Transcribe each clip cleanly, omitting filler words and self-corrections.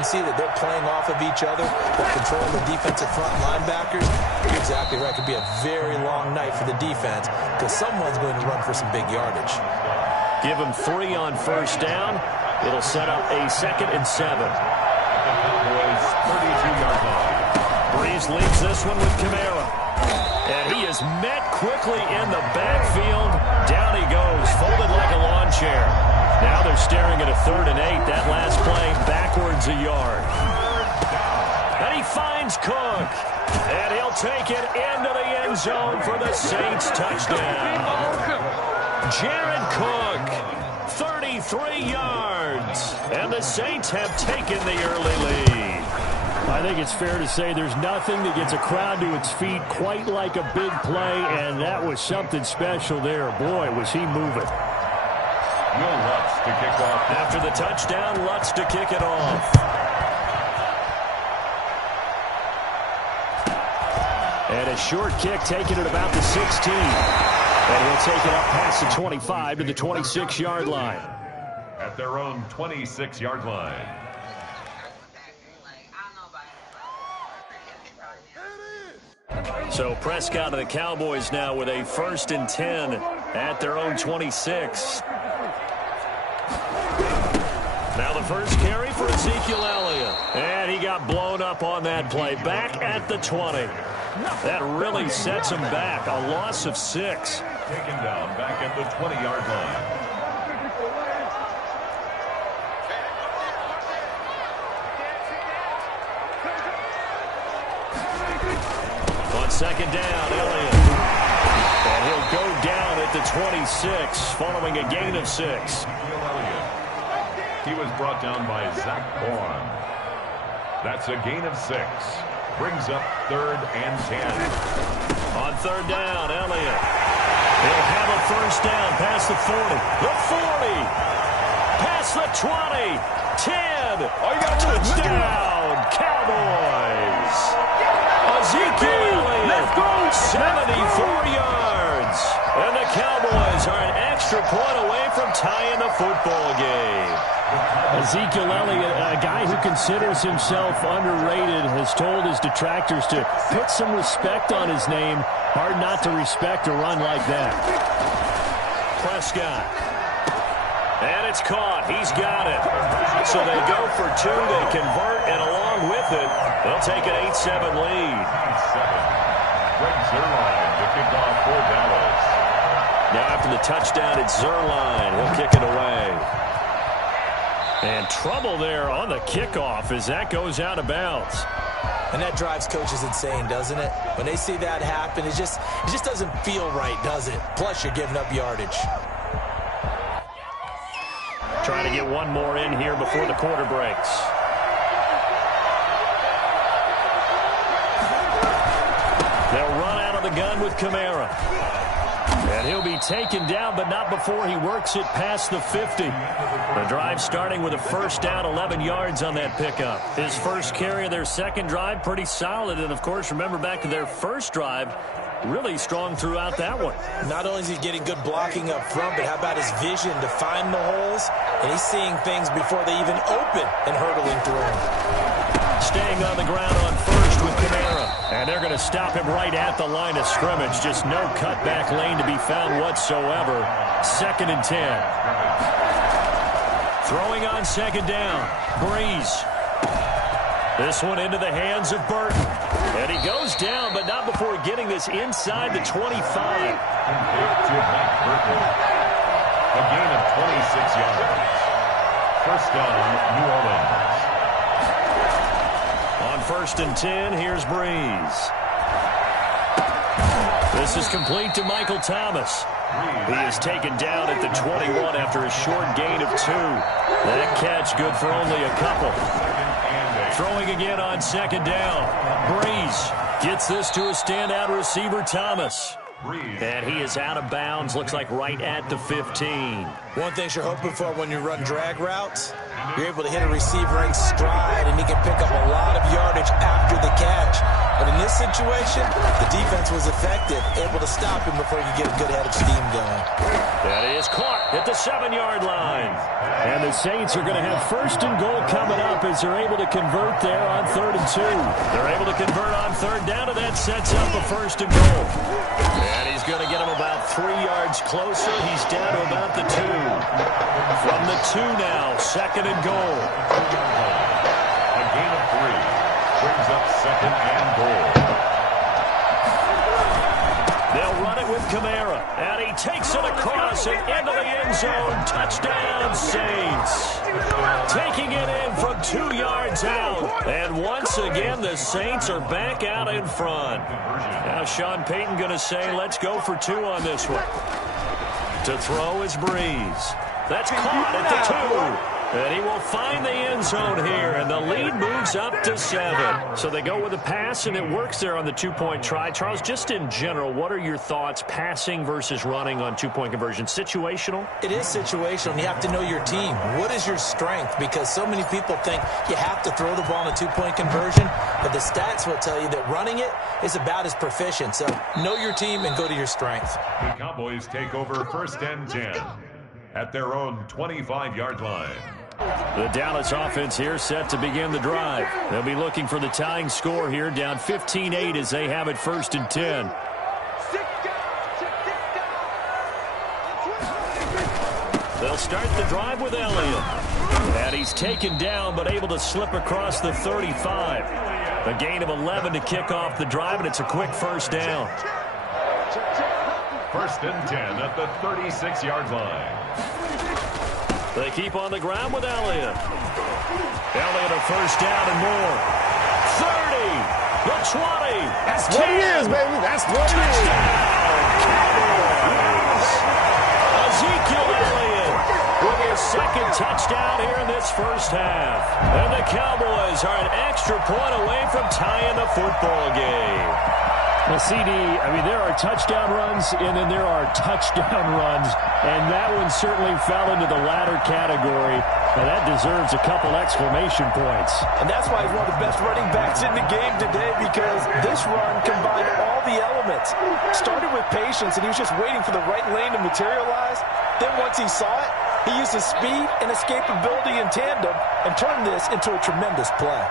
can see that they're playing off of each other, they're controlling the defensive front linebackers, you're exactly right. It could be a very long night for the defense because someone's going to run for some big yardage. Give him 3 on first down. It'll set up a 2nd and 7. Cowboys 32-yard line. Breeze leads this one with Kamara. And he is met quickly in the backfield. Down he goes, folded like a lawn chair. Now they're staring at a 3rd and 8. That last play backwards a yard. And he finds Cook. And he'll take it into the end zone for the Saints touchdown. Jared Cook, 33 yards. And the Saints have taken the early lead. I think it's fair to say there's nothing that gets a crowd to its feet quite like a big play, and that was something special there. Boy, was he moving. Will Lutz to kick off. After the touchdown, Lutz to kick it off. And a short kick taken at about the 16. And he'll take it up past the 25 to the 26-yard line. At their own 26-yard line. So Prescott and the Cowboys now with a 1st and 10 at their own 26. Now the first carry for Ezekiel Elliott. And he got blown up on that play. Back at the 20. That really sets him back. A loss of 6. Taken down back at the 20-yard line. Second down, Elliott. And he'll go down at the 26 following a gain of 6. He was brought down by Zach Bourne. That's a gain of 6. Brings up 3rd and 10. On 3rd down, Elliott. He'll have a first down past the 40. The 40. Past the 20. 10. Touchdown, Cowboys. Ezekiel Elliott, 74 yards. And the Cowboys are an extra point away from tying the football game. Ezekiel Elliott, a guy who considers himself underrated, has told his detractors to put some respect on his name. Hard not to respect a run like that. Prescott. And it's caught. He's got it. So they go for 2. They convert, and along with it, they'll take an 8-7 lead. Greg Zuerlein to kick off for Dallas. Now after the touchdown, it's Zuerlein. He'll kick it away. And trouble there on the kickoff as that goes out of bounds. And that drives coaches insane, doesn't it? When they see that happen, it just doesn't feel right, does it? Plus, you're giving up yardage. Trying to get one more in here before the quarter breaks. They'll run out of the gun with Kamara. And he'll be taken down, but not before he works it past the 50. The drive starting with a first down, 11 yards on that pickup. His first carry of their second drive, pretty solid. And, of course, remember back to their first drive, really strong throughout that one. Not only is he getting good blocking up front, but how about his vision to find the holes? And he's seeing things before they even open and hurdling through them. Staying on the ground on first with Kamara. And they're going to stop him right at the line of scrimmage. Just no cutback lane to be found whatsoever. 2nd and 10. Throwing on 2nd down. Breeze. This one into the hands of Burton. And he goes down, but not before getting this inside the 25. A gain of 26 yards. First down, New Orleans. On 1st and 10, here's Breeze. This is complete to Michael Thomas. He is taken down at the 21 after a short gain of 2. That catch good for only a couple. Throwing again on 2nd down. Breeze gets this to a standout receiver, Thomas. And he is out of bounds, looks like right at the 15. One thing you're hoping for when you run drag routes, you're able to hit a receiver in stride, and he can pick up a lot of yardage after the catch. But in this situation, the defense was effective, able to stop him before he could get a good head of steam going. That is caught at the 7-yard line. And the Saints are going to have 1st and goal coming up as they're able to convert there on 3rd and 2. They're able to convert on 3rd down, and that sets up a 1st and goal. And he's going to get him about 3 yards closer. He's down to about the 2. From the 2 now, 2nd and goal. A gain of 3 brings up 2nd and goal. They'll run it with Kamara, and he takes it across and into the end zone. Touchdown, Saints. Taking it in from 2 yards out. And once again, the Saints are back out in front. Now Sean Payton going to say, let's go for 2 on this one. To throw is Breeze. That's caught at the 2. And he will find the end zone here, and the lead moves up to 7. So they go with a pass, and it works there on the 2-point try. Charles, just in general, what are your thoughts passing versus running on 2-point conversion? Situational? It is situational. You have to know your team. What is your strength? Because so many people think you have to throw the ball in a 2-point conversion, but the stats will tell you that running it is about as proficient. So know your team and go to your strength. The Cowboys take over 1st and 10 at their own 25-yard line. The Dallas offense here set to begin the drive. They'll be looking for the tying score here, down 15-8 as they have it 1st and 10. They'll start the drive with Elliott. And he's taken down but able to slip across the 35. A gain of 11 to kick off the drive, and it's a quick 1st down. 1st and 10 at the 36-yard line. They keep on the ground with Elliott. Elliott a 1st down and more. 30, the 20. That's what it is, baby. That's what it is. Cowboys. Ezekiel Elliott with his 2nd touchdown here in this 1st half. And the Cowboys are an extra point away from tying the football game. Well, CD, I mean, there are touchdown runs, and then there are touchdown runs, and that one certainly fell into the latter category, and that deserves a couple exclamation points. And that's why he's one of the best running backs in the game today, because this run combined all the elements. Started with patience, and he was just waiting for the right lane to materialize. Then once he saw it, he used his speed and escapability in tandem and turned this into a tremendous play.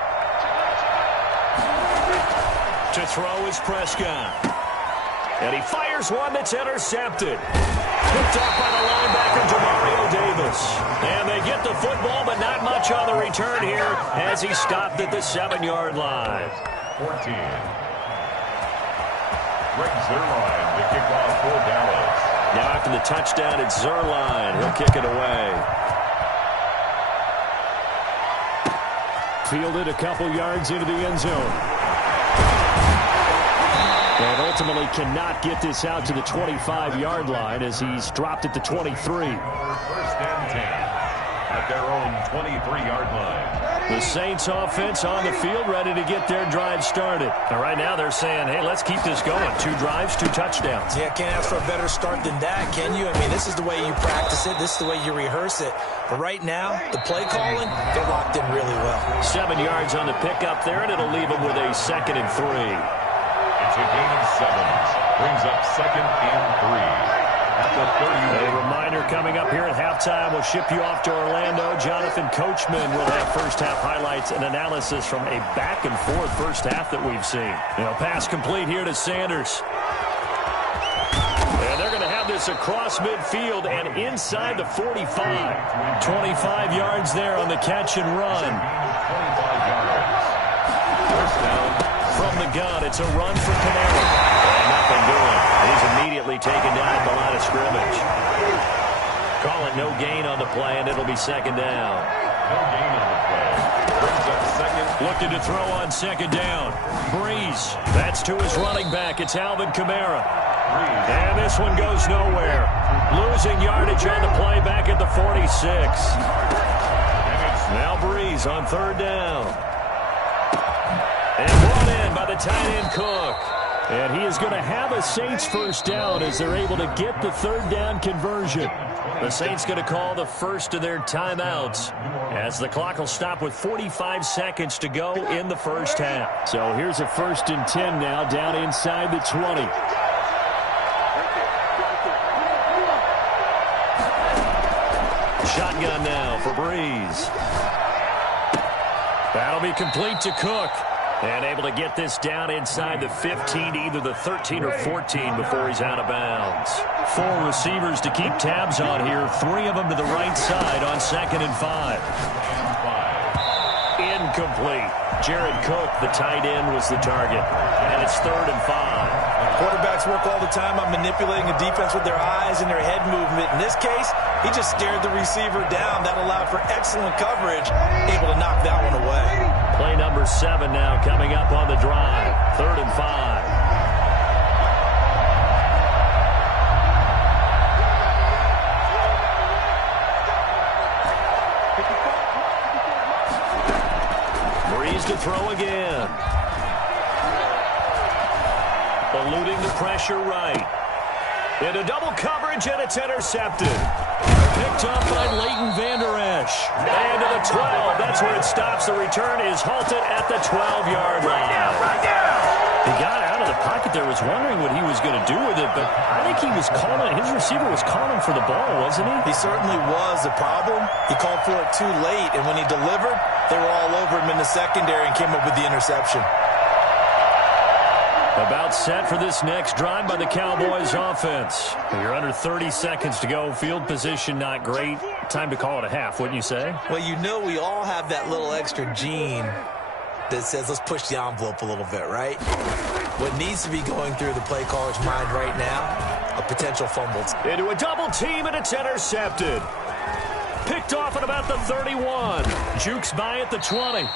To throw is Prescott. And he fires one that's intercepted. Picked up by the linebacker, Demario Davis. And they get the football, but not much on the return here as he stopped at the 7-yard line. 14. Greg Zuerlein to kick off for Dallas. Now after the touchdown, it's Zuerlein. He'll kick it away. Fielded a couple yards into the end zone. And ultimately cannot get this out to the 25-yard line as he's dropped at the 23. 1st and 10 at their own 23-yard line. The Saints offense on the field ready to get their drive started. And right now they're saying, hey, let's keep this going. 2 drives, 2 touchdowns. Yeah, can't ask for a better start than that, can you? I mean, this is the way you practice it. This is the way you rehearse it. But right now, the play calling, they're locked in really well. 7 yards on the pickup there, and it'll leave them with a 2nd and 3. It's a gain of 7. Brings up 2nd and 3. At the 30. A reminder coming up here at halftime. We'll ship you off to Orlando. Jonathan Coachman will have first-half highlights and analysis from a back-and-forth first half that we've seen. Pass complete here to Sanders. And they're going to have this across midfield and inside the 45. 25 yards there on the catch and run. 25 yards. First down. From the gun, it's a run for Kamara. And nothing doing. He's immediately taken down at the line of scrimmage. Call it no gain on the play, and it'll be 2nd down. No gain on the play. Brings up 2nd. Looking to throw on 2nd down. Breeze. That's to his running back. It's Alvin Kamara. And this one goes nowhere. Losing yardage on the play back at the 46. Now Breeze on 3rd down. And brought in by the tight end Cook. And he is going to have a Saints 1st down as they're able to get the 3rd down conversion. The Saints going to call the first of their timeouts as the clock will stop with 45 seconds to go in the first half. So here's a 1st and 10 now down inside the 20. Shotgun now for Breeze. That'll be complete to Cook. And able to get this down inside the 15, either the 13 or 14 before he's out of bounds. 4 receivers to keep tabs on here. 3 of them to the right side on 2nd and 5. Incomplete. Jared Cook, the tight end, was the target. And it's 3rd and 5. Quarterbacks work all the time on manipulating a defense with their eyes and their head movement. In this case, he just stared the receiver down. That allowed for excellent coverage, able to knock that one away. Play number 7 now coming up on the drive. 3rd and 5. Breeze to throw again. Eluding the pressure right. Into double coverage, and it's intercepted. Picked up by Leighton Vander Esch. And to the 12. That's where it stops. The return is halted at the 12-yard line. He got out of the pocket there, was wondering what he was going to do with it, but I think he was calling, his receiver was calling for the ball, wasn't he? He certainly was. The problem, he called for it too late, and when he delivered, they were all over him in the secondary and came up with the interception. About set for this next drive by the Cowboys offense. You're under 30 seconds to go. Field position not great. Time to call it a half, wouldn't you say? Well, you know we all have that little extra gene that says let's push the envelope a little bit, right? What needs to be going through the play caller's mind right now, a potential fumble. Into a double team, and it's intercepted. Picked off at about the 31. Jukes by at the 20.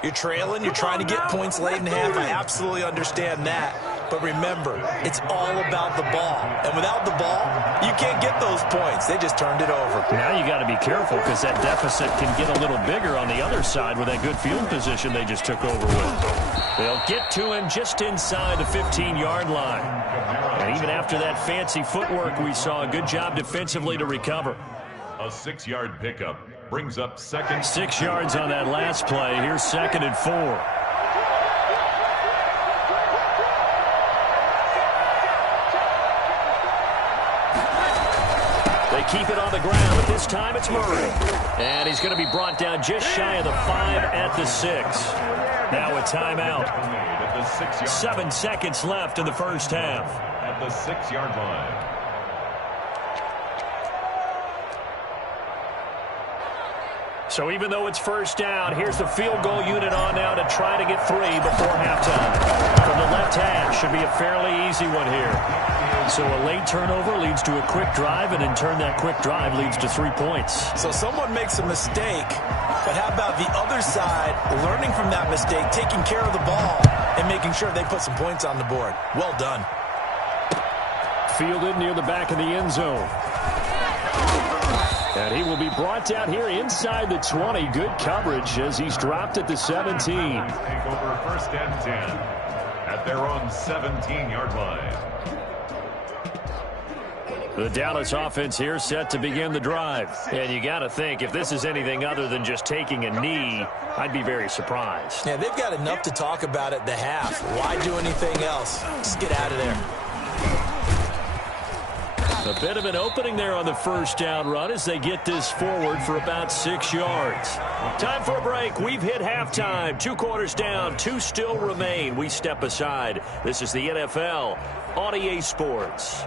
You're trailing. You're trying to get points late in half. I absolutely understand that. But remember, it's all about the ball. And without the ball, you can't get those points. They just turned it over. Now you got to be careful because that deficit can get a little bigger on the other side with that good field position they just took over with. They'll get to him just inside the 15-yard line. And even after that fancy footwork we saw, a good job defensively to recover. A 6-yard pickup brings up 2nd. 6 yards on that last play. Here's 2nd and 4. They keep it on the ground, but this time it's Murray. And he's going to be brought down just shy of the 5 at the 6. Now a timeout. 7 seconds left in the first half. At the 6-yard line. So even though it's first down, here's the field goal unit on now to try to get 3 before halftime. From the left hash, should be a fairly easy one here. So a late turnover leads to a quick drive, and in turn that quick drive leads to 3 points. So someone makes a mistake, but how about the other side learning from that mistake, taking care of the ball, and making sure they put some points on the board. Well done. Fielded near the back of the end zone. And he will be brought down here inside the 20. Good coverage as he's dropped at the 17. Take over 1st and 10 at their own 17-yard line. The Dallas offense here set to begin the drive. And you got to think, if this is anything other than just taking a knee, I'd be very surprised. Yeah, they've got enough to talk about at the half. Why do anything else? Just get out of there. A bit of an opening there on the first down run as they get this forward for about 6 yards. Time for a break. We've hit halftime. 2 quarters down. 2 still remain. We step aside. This is the NFL on EA Sports.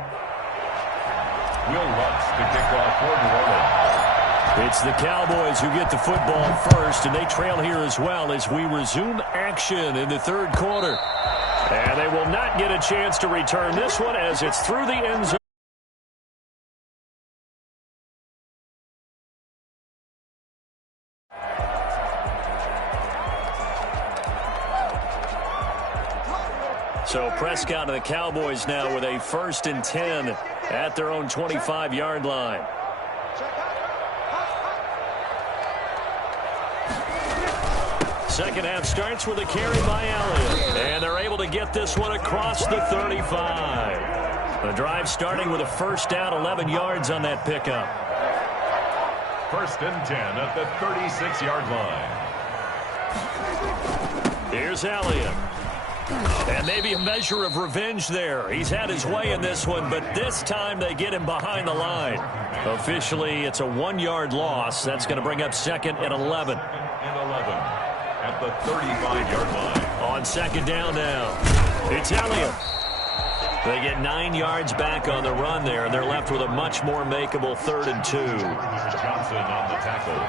Will Lutz to kick off for New Orleans. It's the Cowboys who get the football first, and they trail here as well as we resume action in the 3rd quarter. And they will not get a chance to return this one as it's through the end zone. So Prescott and the Cowboys now with a 1st and 10 at their own 25-yard line. Second half starts with a carry by Elliott. And they're able to get this one across the 35. The drive starting with a 1st down, 11 yards on that pickup. 1st and 10 at the 36-yard line. Here's Elliott. And maybe a measure of revenge there. He's had his way in this one, but this time they get him behind the line. Officially, it's a 1-yard loss. That's going to bring up 2nd and 11. and 11 at the 35-yard line. On second down now, it's Elliott. They get 9 yards back on the run there, and they're left with a much more makeable 3rd and 2. Johnson on the tackle.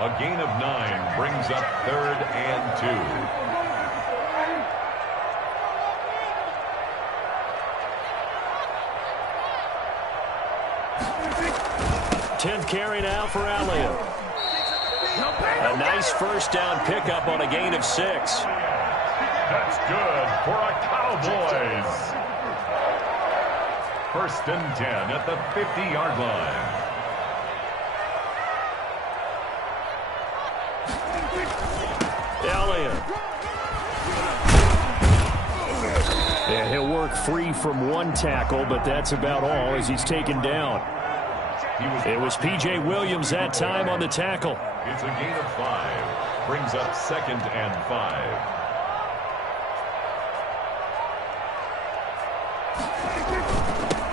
A gain of 9 brings up 3rd and 2. 10th carry now for Elliott. A nice first down pickup on a gain of 6. That's good for our Cowboys. 1st and 10 at the 50-yard line. Elliott. Yeah, he'll work free from one tackle, but that's about all as he's taken down. It was P.J. Williams that time on the tackle. It's a gain of 5. Brings up 2nd and 5.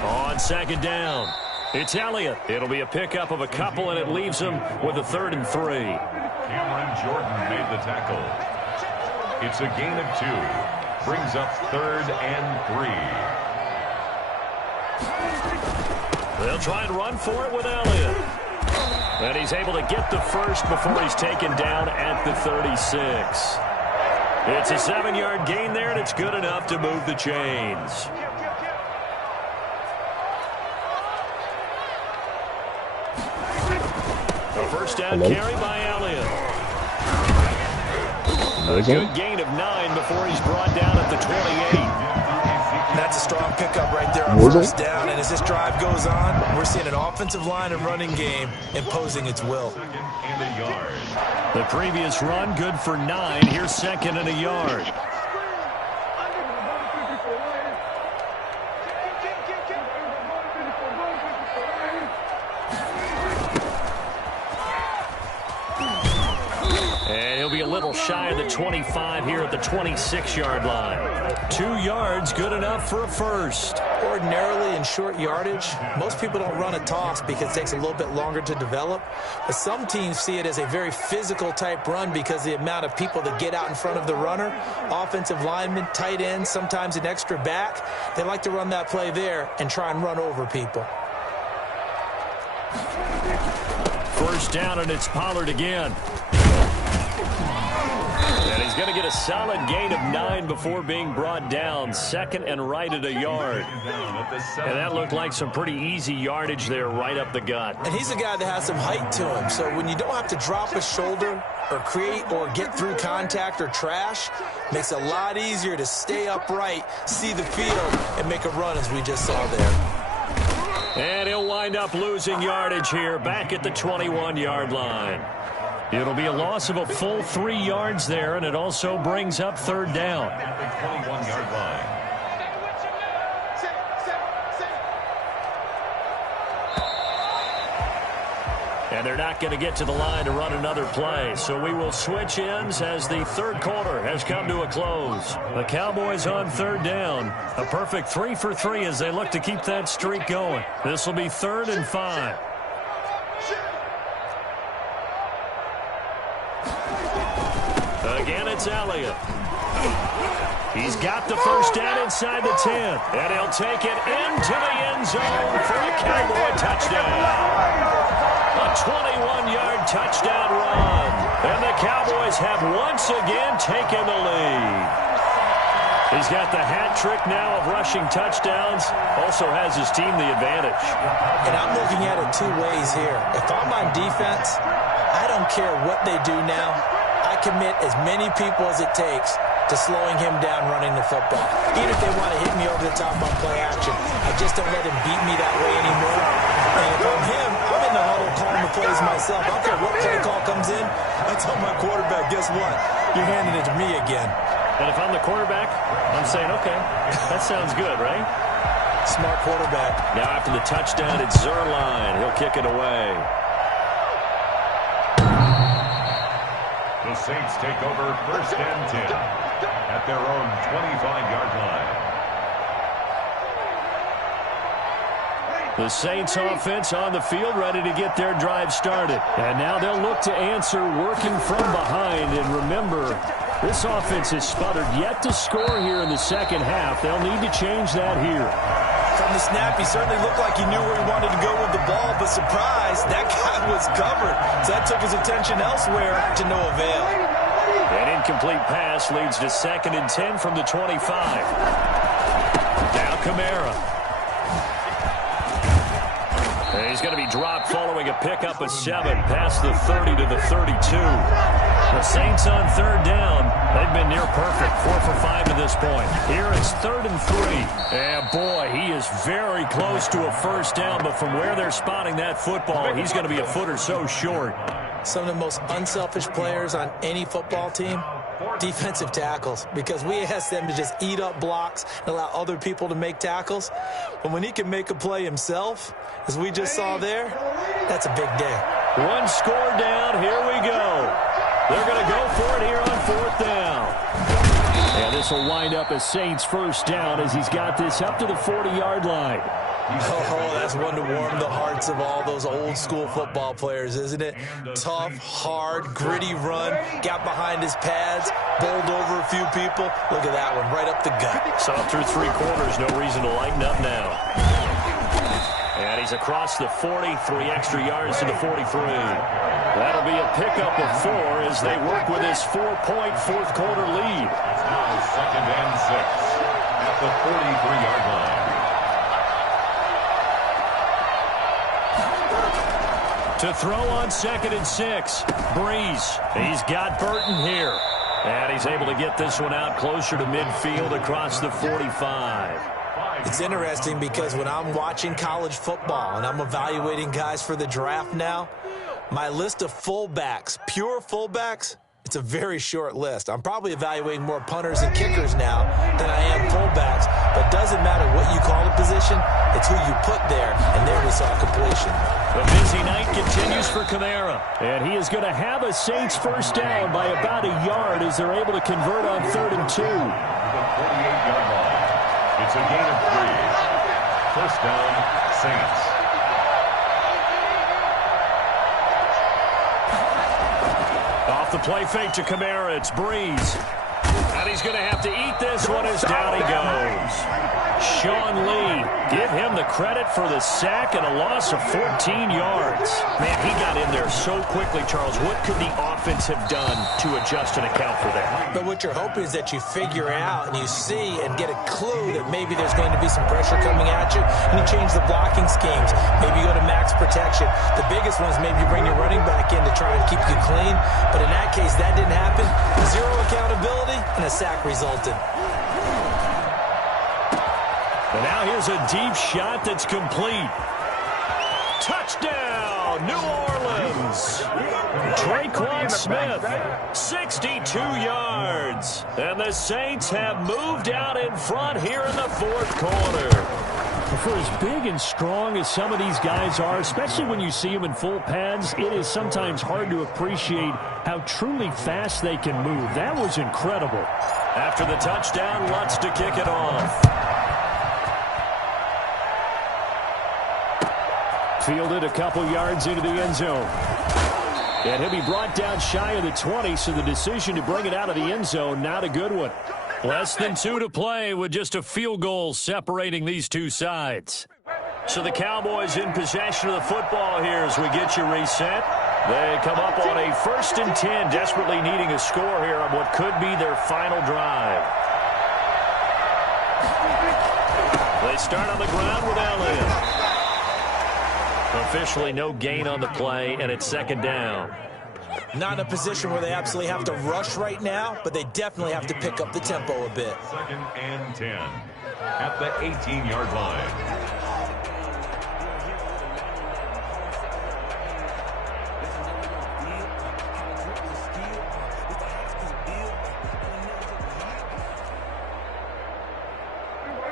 On second down, it's Elliott. It'll be a pickup of a couple, and it leaves him with a 3rd and 3. Cameron Jordan made the tackle. It's a gain of 2. Brings up 3rd and 3. They'll try and run for it with Elliott. And he's able to get the first before he's taken down at the 36. It's a 7-yard gain there, and it's good enough to move the chains. A first down carry by Elliott. A good gain of 9 before he's brought down at the 28. That's a strong pickup right there on first down. And as this drive goes on, we're seeing an offensive line and running game imposing its will. 2nd and a yard. The previous run, good for 9. Here's 2nd and a yard. And he'll be a little shy of the 25 here at the 26-yard line. 2 yards, good enough for a first. Ordinarily in short yardage, most people don't run a toss because it takes a little bit longer to develop. But some teams see it as a very physical type run because the amount of people that get out in front of the runner, offensive linemen, tight ends, sometimes an extra back, they like to run that play there and try and run over people. First down, and it's Pollard again. And he's going to get a solid gain of 9 before being brought down. 2nd and right at a yard. And that looked like some pretty easy yardage there right up the gut. And he's a guy that has some height to him. So when you don't have to drop a shoulder or create or get through contact or trash, makes it a lot easier to stay upright, see the field, and make a run as we just saw there. And he'll wind up losing yardage here back at the 21-yard line. It'll be a loss of a full 3 yards there, and it also brings up 3rd down. At the 21-yard line. And they're not going to get to the line to run another play. So we will switch ends as the 3rd quarter has come to a close. The Cowboys on 3rd down. A perfect 3 for 3 as they look to keep that streak going. This will be 3rd and 5. Again, it's Elliott. He's got the first down inside the 10. And he'll take it into the end zone for a Cowboy touchdown. A 21-yard touchdown run. And the Cowboys have once again taken the lead. He's got the hat trick now of rushing touchdowns. Also has his team the advantage. And I'm looking at it 2 ways here. If I'm on defense, I don't care what they do now. I commit as many people as it takes to slowing him down running the football. Even if they want to hit me over the top on play action, I just don't let him beat me that way anymore. And if I'm him, I'm in the huddle calling the plays myself. I don't care what play call comes in. I tell my quarterback, guess what? You're handing it to me again. And if I'm the quarterback, I'm saying, okay, that sounds good, right? Smart quarterback. Now after the touchdown, it's Zuerlein. He'll kick it away. The Saints take over 1st and 10 at their own 25-yard line. The Saints offense on the field, ready to get their drive started. And now they'll look to answer working from behind. And remember, this offense has sputtered yet to score here in the second half. They'll need to change that here. From the snap, he certainly looked like he knew where he wanted to go with the ball, but surprise, that guy was covered. So that took his attention elsewhere to no avail. An incomplete pass leads to 2nd and 10 from the 25. Now Kamara. He's going to be dropped following a pickup of 7 past the 30 to the 32. The Saints on 3rd down. They've been near perfect, 4 for 5 to this point. Here it's 3rd and 3. And boy, he is very close to a first down, but from where they're spotting that football, he's going to be a foot or so short. Some of the most unselfish players on any football team, defensive tackles, because we ask them to just eat up blocks and allow other people to make tackles. But when he can make a play himself, as we just saw there, that's a big day. One score down. Here we go. They're going to go for it here on 4th down. And this will wind up a Saints first down as he's got this up to the 40-yard line. Oh, that's one to warm the hearts of all those old-school football players, isn't it? Tough, hard, gritty run, got behind his pads, bowled over a few people. Look at that one, right up the gut. So through 3 quarters, no reason to lighten up now. And he's across the 40, 3 extra yards to the 43. That'll be a pickup of 4 as they work with his 4-point fourth-quarter lead. Now 2nd and 6 at the 43-yard line. To throw on 2nd and 6, Breeze. He's got Burton here. And he's able to get this one out closer to midfield across the 45. It's interesting because when I'm watching college football and I'm evaluating guys for the draft now, my list of fullbacks, pure fullbacks, it's a very short list. I'm probably evaluating more punters and kickers now than I am fullbacks. But it doesn't matter what you call the position, it's who you put there, and there we saw completion. The busy night continues for Kamara. And he is going to have a Saints first down by about a yard as they're able to convert on 3rd and 2. The 48-yard line. It's a gain of 3. First down, Saints. Off the play fake to Kamara, it's Breeze. And he's going to have to eat this one as down he goes. Sean Lee, give him the credit for the sack and a loss of 14 yards. Man, he got in there so quickly, Charles. What could the offense have done to adjust and account for that? But what you're hoping is that you figure out and you see and get a clue that maybe there's going to be some pressure coming at you, and you change the blocking schemes. Maybe you go to max protection. The biggest one is maybe you bring your running back in to try and keep you clean. But in that case, that didn't happen. 0 accountability, and a sack resulted. And now here's a deep shot that's complete. Touchdown, New Orleans. Tre'Quan Smith, 62 yards. And the Saints have moved out in front here in the 4th quarter. For as big and strong as some of these guys are, especially when you see them in full pads, it is sometimes hard to appreciate how truly fast they can move. That was incredible. After the touchdown, Lutz to kick it off. Fielded a couple yards into the end zone. And he'll be brought down shy of the 20, so the decision to bring it out of the end zone, not a good one. Less than 2 to play with just a field goal separating these two sides. So the Cowboys in possession of the football here as we get you reset. They come up on a 1st and 10, desperately needing a score here on what could be their final drive. They start on the ground with Elliott. Officially no gain on the play, and it's 2nd down. Not in a position where they absolutely have to rush right now, but they definitely have to pick up the tempo a bit. 2nd and 10 at the 18-yard line.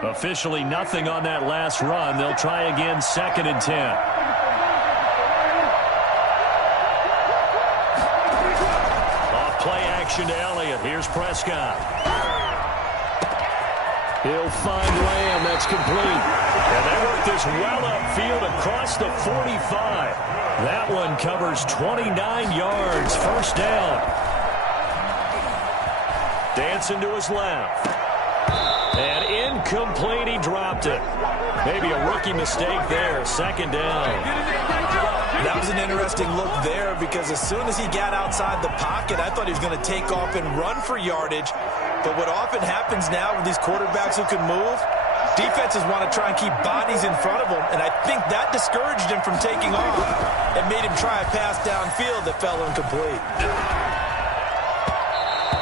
Officially nothing on that last run. They'll try again, 2nd and 10. Off play action to Elliott. Here's Prescott. He'll find Lamb. That's complete. And they work this well upfield across the 45. That one covers 29 yards. First down. Dancing to his left. And incomplete. He dropped it. Maybe a rookie mistake there. Second down. That was an interesting look there because as soon as he got outside the pocket, I thought he was going to take off and run for yardage. But what often happens now with these quarterbacks who can move, defenses want to try and keep bodies in front of them, and I think that discouraged him from taking off and made him try a pass downfield that fell incomplete.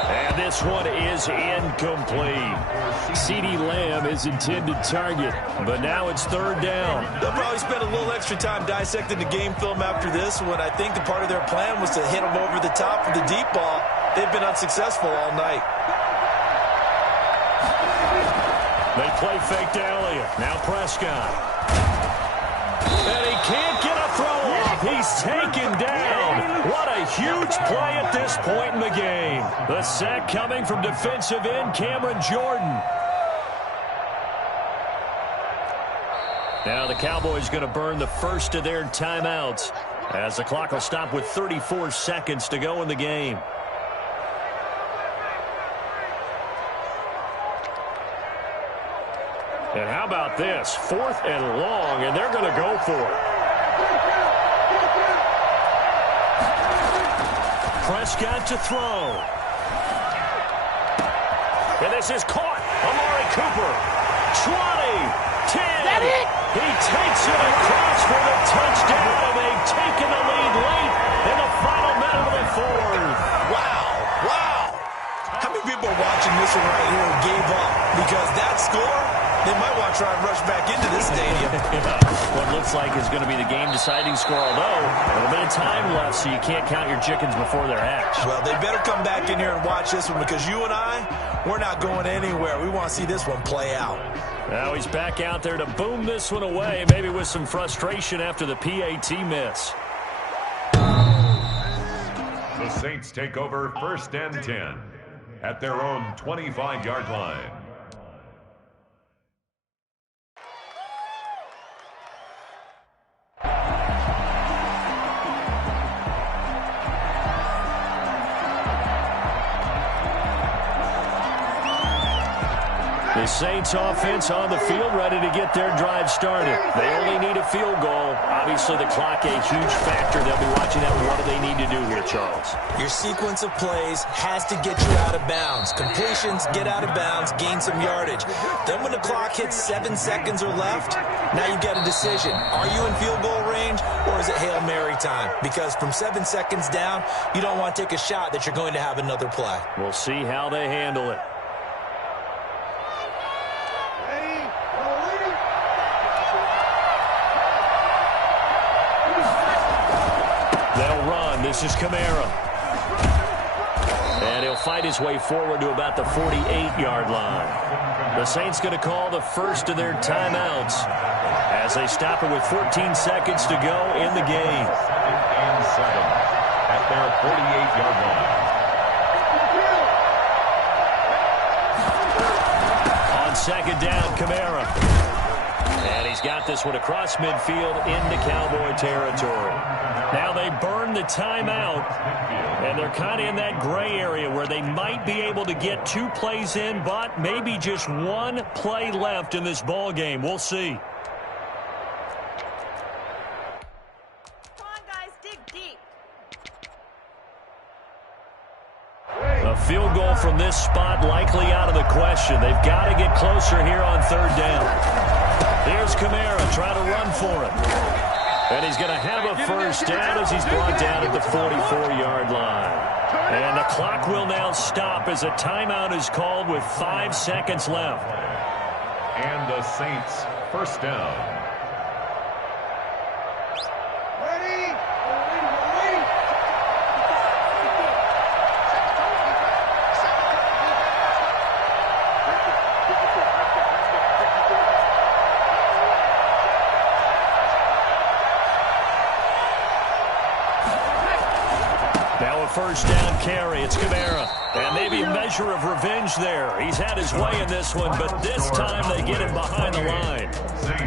And this one is incomplete. CeeDee Lamb is intended target, but now it's third down. They'll probably spend a little extra time dissecting the game film after this one. I think the part of their plan was to hit him over the top with the deep ball. They've been unsuccessful all night. They play fake to Elliott. Now Prescott. And he can't get a throw off. He's taken down. What a huge play at this point in the game. The sack coming from defensive end Cameron Jordan. Now the Cowboys going to burn the first of their timeouts as the clock will stop with 34 seconds to go in the game. And how about this? 4th and long, and they're going to go for it. Prescott to throw. And this is caught. Amari Cooper. 20, 10. That it? He takes it across for the touchdown, and they've taken the lead late in the final minute of the fourth. Wow. How many people are watching this one right here who gave up? Because that score, they might want to try and rush back into this stadium. What looks like is going to be the game-deciding score, although a little bit of time left, so you can't count your chickens before they're hatched. Well, they better come back in here and watch this one because you and I, we're not going anywhere. We want to see this one play out. Now he's back out there to boom this one away, maybe with some frustration after the PAT miss. The Saints take over 1st and 10 at their own 25-yard line. The Saints offense on the field, ready to get their drive started. They only need a field goal. Obviously, the clock a huge factor. They'll be watching that. What do they need to do here, Charles? Your sequence of plays has to get you out of bounds. Completions, get out of bounds, gain some yardage. Then when the clock hits 7 seconds or left, now you've got a decision. Are you in field goal range, or is it Hail Mary time? Because from 7 seconds down, you don't want to take a shot that you're going to have another play. We'll see how they handle it. They'll run. This is Kamara. And he'll fight his way forward to about the 48-yard line. The Saints going to call the first of their timeouts as they stop it with 14 seconds to go in the game. 2nd and 7 at their 48-yard line. On second down, Kamara. And he's got this one across midfield into Cowboy territory. Now they burn the timeout, and they're kind of in that gray area where they might be able to get 2 plays in, but maybe just 1 play left in this ball game. We'll see. Come on, guys, dig deep. A field goal from this spot likely out of the question. They've got to get closer here on third down. Here's Kamara trying to run for it. And he's going to have a first down as he's brought down at the 44-yard line. And the clock will now stop as a timeout is called with 5 seconds left. And the Saints first down. first down carry. It's Kamara. And maybe a measure of revenge there. He's had his way in this one, but this time they get him behind the line.